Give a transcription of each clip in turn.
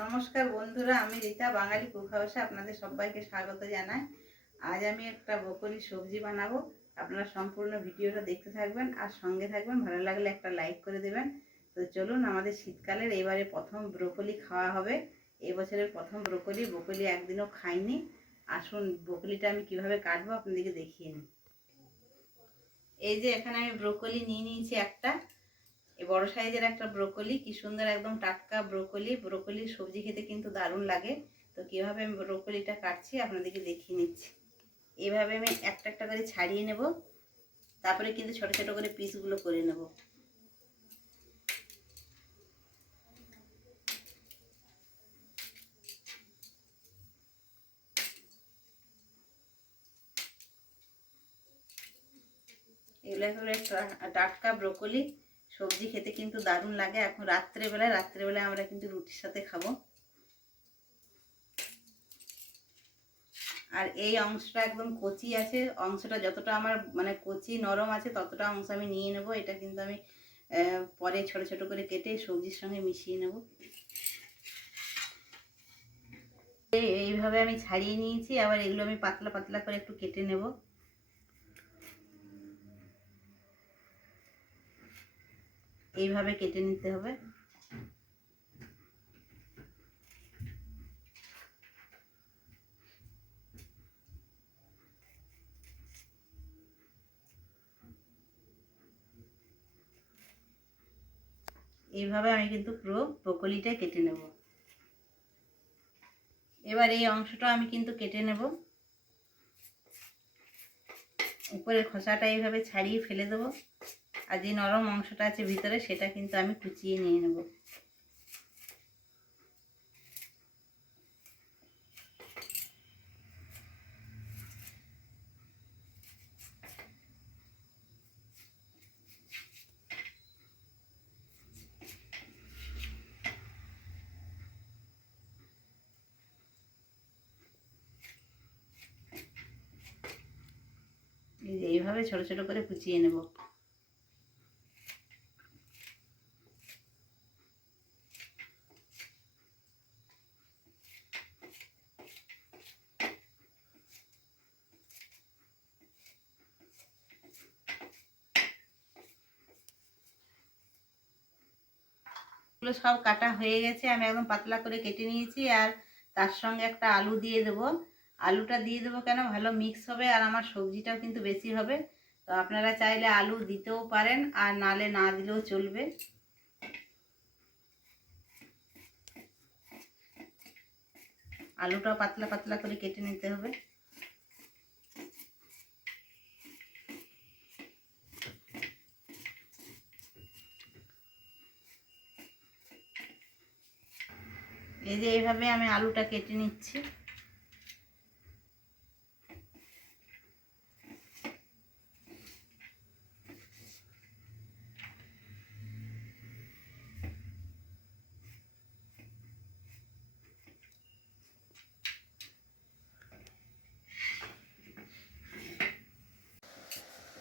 নমস্কার বন্ধুরা, আমি রীতা বাঙালি কুক হাউসে আপনাদের সবাইকে স্বাগত জানাই। আজ আমি একটা ব্রোকলি সবজি বানাবো। আপনারা সম্পূর্ণ ভিডিওটা দেখতে থাকবেন আর সঙ্গে থাকবেন। ভালো লাগলে একটা লাইক করে দেবেন। তো চলুন, আমাদের শীতকালের এবারে প্রথম ব্রোকলি খাওয়া হবে। এবছরের প্রথম ব্রোকলি একদিনও খাইনি। আসুন ব্রোকলিটা আমি কিভাবে কাটবো আপনাদেরকে দেখিয়ে নিই। এই যে এখানে আমি ব্রোকলি নিয়ে নিয়েছি একটা। এই বড় সাইজের একটা ব্রোকলি, কি সুন্দর একদম টাটকা ব্রোকলির সবজি খেতে কিন্তু দারুণ লাগে। তো কিভাবে আমি ব্রোকলিটা কাটছি আপনাদেরকে দেখিয়ে নিচ্ছি। এইভাবে আমি একটা একটা করে ছাড়িয়ে নেব, তারপরে কিন্তু ছোট ছোট করে পিসগুলো করে নেব। এগুলো হলো টাটকা ব্রোকলি সবজি খেতে কিন্তু দারুণ লাগে। এখন রাত্রেবেলায় আমরা কিন্তু রুটির সাথে খাবো। আর এই অংশটা একদম কচি আছে, অংশটা যতটা আমার মানে কচি নরম আছে ততটা অংশ আমি নিয়ে নেব। এটা কিন্তু আমি পরে ছোট ছোট করে কেটে সবজির সঙ্গে মিশিয়ে নেব। এইভাবে আমি ছাড়িয়ে নিয়েছি। আবার এগুলো আমি পাতলা পাতলা করে একটু কেটে নেব। এইভাবে কেটে নিতে হবে। এইভাবে আমি কিন্তু পুরো ব্রোকলিটা কেটে নেব। এবার এই অংশটা আমি কিন্তু কেটে নেব। উপরের খোসাটা এইভাবে ছাড়িয়ে ফেলে দেবো। আর যে নরম অংশটা আছে ভিতরে সেটা কিন্তু আমি কুচিয়ে নিয়ে নেব। এইভাবে ছোট ছোট করে কুচিয়ে নেব। এগুলো সব কাটা হয়ে গেছে। আমি একদম পাতলা করে কেটে নিয়েছি। আর তার সঙ্গে একটা আলু দিয়ে দেবো। আলুটা দিয়ে দেবো কেন, ভালো মিক্স হবে আর আমার সবজিটাও কিন্তু বেশি হবে। তো আপনারা চাইলে আলু দিতেও পারেন, আর নালে না দিলেও চলবে। আলুটাও পাতলা পাতলা করে কেটে নিতে হবে। এই যে এইভাবে আমি আলুটা কেটে নিচ্ছি।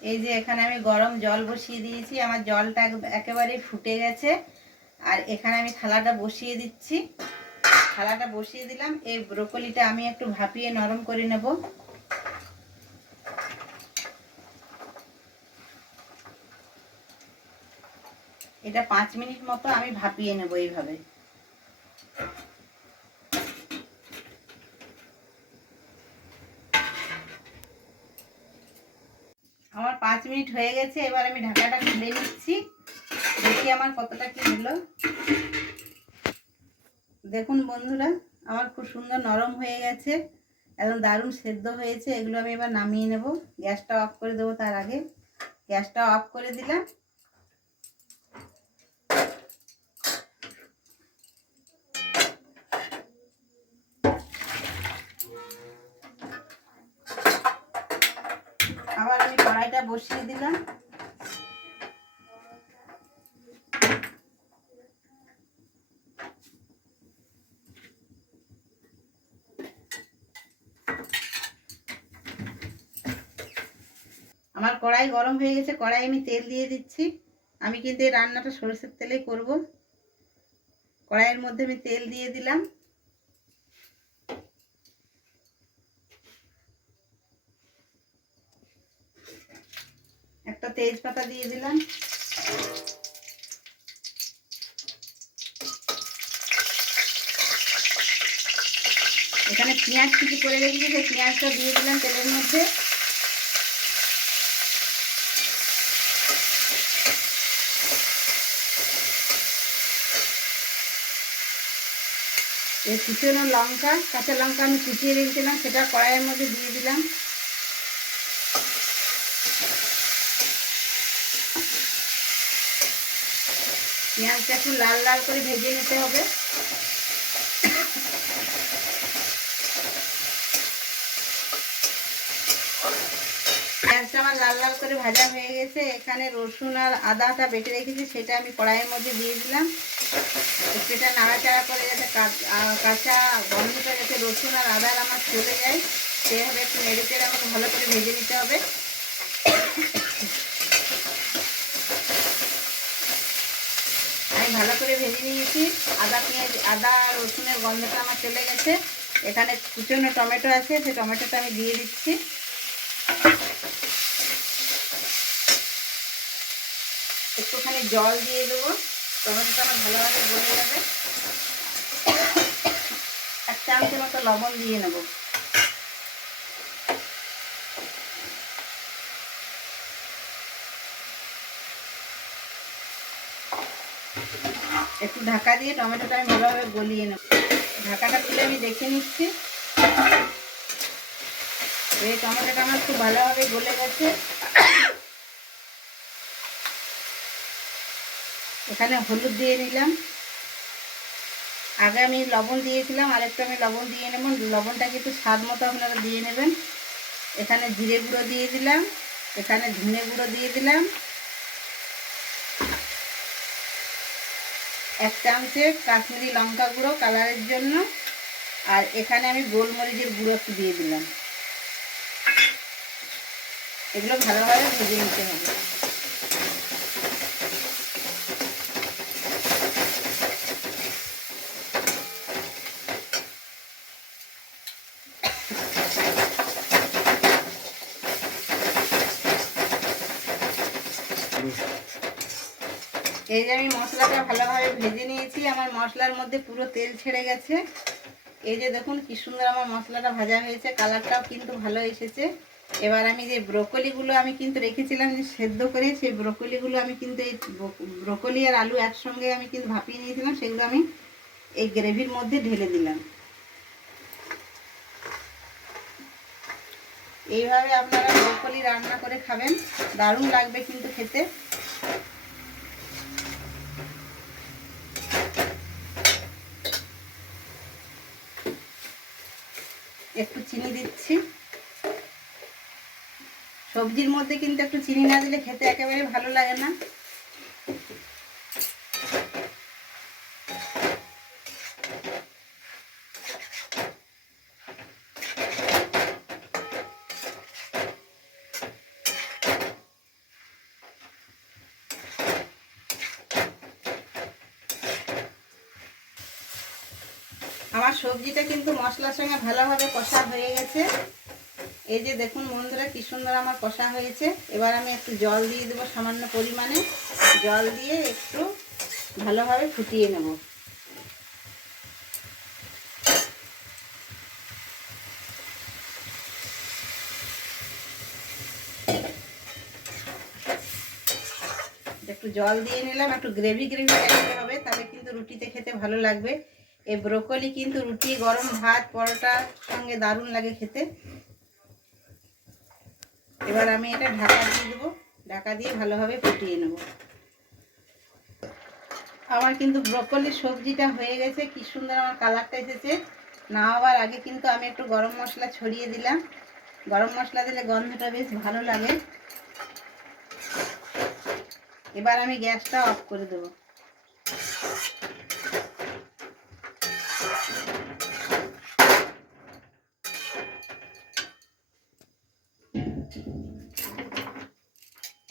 এই যে এখানে আমি গরম জল বসিয়ে দিয়েছি। আমার জলটা একেবারে ফুটে গেছে। আর এখানে আমি থালাটা বসিয়ে দিচ্ছি। থালাটা বসিয়ে দিলাম। এই ব্রোকলিটা আমি একটু ভাপিয়ে নরম করে নেব। এটা 5 মিনিট মতো আমি ভাপিয়ে নেব এইভাবে। আমার 5 মিনিট হয়ে গেছে। এবার আমি ঢাকাটা খুলে নিচ্ছি, দেখি আমার কতটা কি হলো। দেখুন বন্ধুরা, আমার খুব সুন্দর নরম হয়ে গেছে, একদম দারুণ সেদ্ধ হয়েছে। এগুলো আমি এবার নামিয়ে নেব। গ্যাসটা অফ করে দেবো। তার আগে গ্যাসটা অফ করে দিলাম। আবার আমি কড়াইটা বসিয়ে দিলাম। আমার কড়াই গরম হয়ে গেছে। কড়াই আমি তেল দিয়ে দিচ্ছি। আমি কিন্তু এই রান্নাটা সরষের তেলেই করব। কড়াইয়ের মধ্যে আমি তেল দিয়ে দিলাম। একটা তেজপাতা দিয়ে দিলাম। এখানে পেঁয়াজ কিছু করে রেখেছি, সেই পেঁয়াজটা দিয়ে দিলাম তেলের মধ্যে। এই কুচানো লঙ্কা, কাঁচা লঙ্কা আমি কুচিয়ে রেখেছিলাম, সেটা কড়াইয়ের মধ্যে দিয়ে দিলাম। পেঁয়াজটা একটু লাল লাল করে ভেজে নিতে হবে। পেঁয়াজটা আমার লাল লাল করে ভাজা হয়ে গেছে। এখানে রসুন আর আদাটা বেটে রেখেছি, সেটা আমি কড়াইয়ের মধ্যে দিয়ে দিলাম। সেটা নাড়াচাড়া করে যাতে কাঁচা গন্ধটা যাতে রসুন আর আদার আমার চলে যায়, সেভাবে একটু নেড়ে চেড়ে আমাকে ভালো করে ভেজে নিতে হবে। আমি ভালো করে ভেজে নিয়েছি। আদা রসুনের গন্ধটা আমার চলে গেছে। এখানে কুচনো টমেটো আছে, সেই টমেটোটা আমি দিয়ে দিচ্ছি। একটুখানি জল দিয়ে দেবো, টমেটোটা আমার ভালোভাবে গলে যাবে। এক চামচের মতো লবণ দিয়ে নেব। একটু ঢাকা দিয়ে টমেটোটা আমি ভালোভাবে গলিয়ে নেব। ঢাকাটা খুলে আমি দেখে নিচ্ছি। এই টমেটোটা আমার খুব ভালোভাবে গলে গেছে। এখানে হলুদ দিয়ে নিলাম। আগে আমি লবণ দিয়েছিলাম, আরেকটু আমি লবণ দিয়ে নেব। লবণটা কিন্তু স্বাদ মতো আপনারা দিয়ে নেবেন। এখানে জিরে গুঁড়ো দিয়ে দিলাম, এখানে ধনে গুঁড়ো দিয়ে দিলাম, এক চামচে কাশ্মীরি লঙ্কা গুঁড়ো কালারের জন্য, আর এখানে আমি গোলমরিচের গুঁড়ো একটু দিয়ে দিলাম। এগুলো ভালোভাবে ভেজে নিতে হবে। এই যে আমি মশলাটা ভালোভাবে ভেজে নিয়েছি, আমার মশলার মধ্যে পুরো তেল ছেড়ে গেছে। এই যে দেখুন কি সুন্দর আমার মশলাটা ভাজা হয়েছে, কালারটাও কিন্তু ভালো এসেছে। এবার আমি যে ব্রোকলিগুলো আমি কিন্তু রেখেছিলাম যে সেদ্ধ করে, সেই ব্রোকলিগুলো আমি কিন্তু এই ব্রোকলি আর আলু একসঙ্গে আমি কিন্তু ভাপিয়ে নিয়েছিলাম, সেগুলো আমি এই গ্রেভির মধ্যে ঢেলে দিলাম। এইভাবে আপনারা ব্রোকলি রান্না করে খাবেন, দারুণ লাগবে কিন্তু খেতে। একটু চিনি দিচ্ছি। সবজির মধ্যে কিন্তু একটু চিনি না দিলে খেতে একেবারে ভালো লাগে না। আমার সবজিটা কিন্তু মশলার সঙ্গে ভালোভাবে কষা হয়ে গেছে। এই যে দেখুন বন্ধুরা কি সুন্দর আমার কষা হয়েছে। এবার আমি একটু জল দিয়ে দেবো, সামান্য পরিমাণে জল দিয়ে একটু ভালোভাবে ফুটিয়ে নেব। একটু জল দিয়ে নিলাম, একটু গ্রেভি গ্রেভি টাইপের হবে, তাহলে কিন্তু রুটিতে খেতে ভালো লাগবে। এই ব্রোকলি কিন্তু রুটি, গরম ভাত, পরোটার সঙ্গে দারুণ লাগে খেতে। এবার আমি এটা ঢাকা দিয়ে দেবো, ঢাকা দিয়ে ভালোভাবে ফুটিয়ে নেব। আমার কিন্তু ব্রোকলি সবজিটা হয়ে গেছে, কি সুন্দর আমার কালারটা এসেছে। নামাবার আগে কিন্তু আমি একটু গরম মশলা ছড়িয়ে দিলাম। গরম মশলা দিলে গন্ধটা বেশ ভালো লাগে। এবার আমি গ্যাসটা অফ করে দেবো।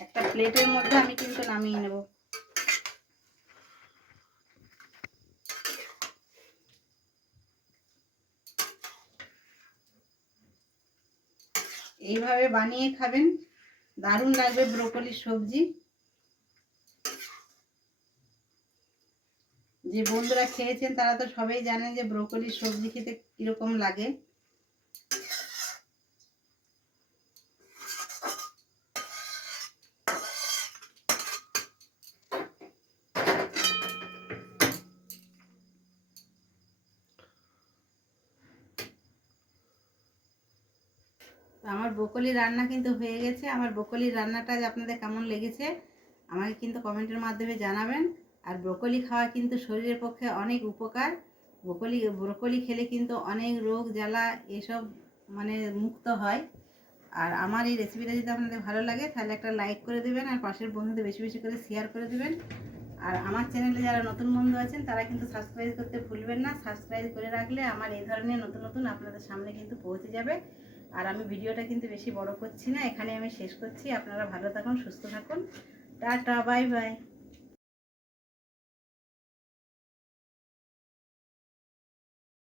একটা প্লেটের মধ্যে আমি কিন্তু নামিয়ে নেব। এইভাবে বানিয়ে খাবেন, দারুণ লাগবে ব্রোকলির সবজি। যে বন্ধুরা খেয়েছেন তারা তো সবাই জানেন যে ব্রোকলির সবজি খেতে কিরকম লাগে। আমার ব্রোকলি রান্না কিন্তু হয়ে গেছে। আমার ব্রোকলির রান্নাটা আপনাদের কেমন লেগেছে আমাকে কিন্তু কমেন্টের মাধ্যমে জানাবেন। আর ব্রোকলি খাওয়া কিন্তু শরীরের পক্ষে অনেক উপকার। ব্রোকলি খেলে কিন্তু অনেক রোগ জ্বালা এসব মানে মুক্ত হয়। আর আমার এই রেসিপিটা যদি আপনাদের ভালো লাগে তাহলে একটা লাইক করে দেবেন, আর পাশের বন্ধুদের বেশি বেশি করে শেয়ার করে দেবেন। আর আমার চ্যানেলে যারা নতুন বন্ধু আছেন তারা কিন্তু সাবস্ক্রাইব করতে ভুলবেন না। সাবস্ক্রাইব করে রাখলে আমার এই ধরনের নতুন নতুন আপনাদের সামনে কিন্তু পৌঁছে যাবে। আর আমি ভিডিওটা কিন্তু বেশি বড় করছি না, এখানে আমি শেষ করছি। আপনারা ভালো থাকুন, সুস্থ থাকুন, টাটা, বাই বাই।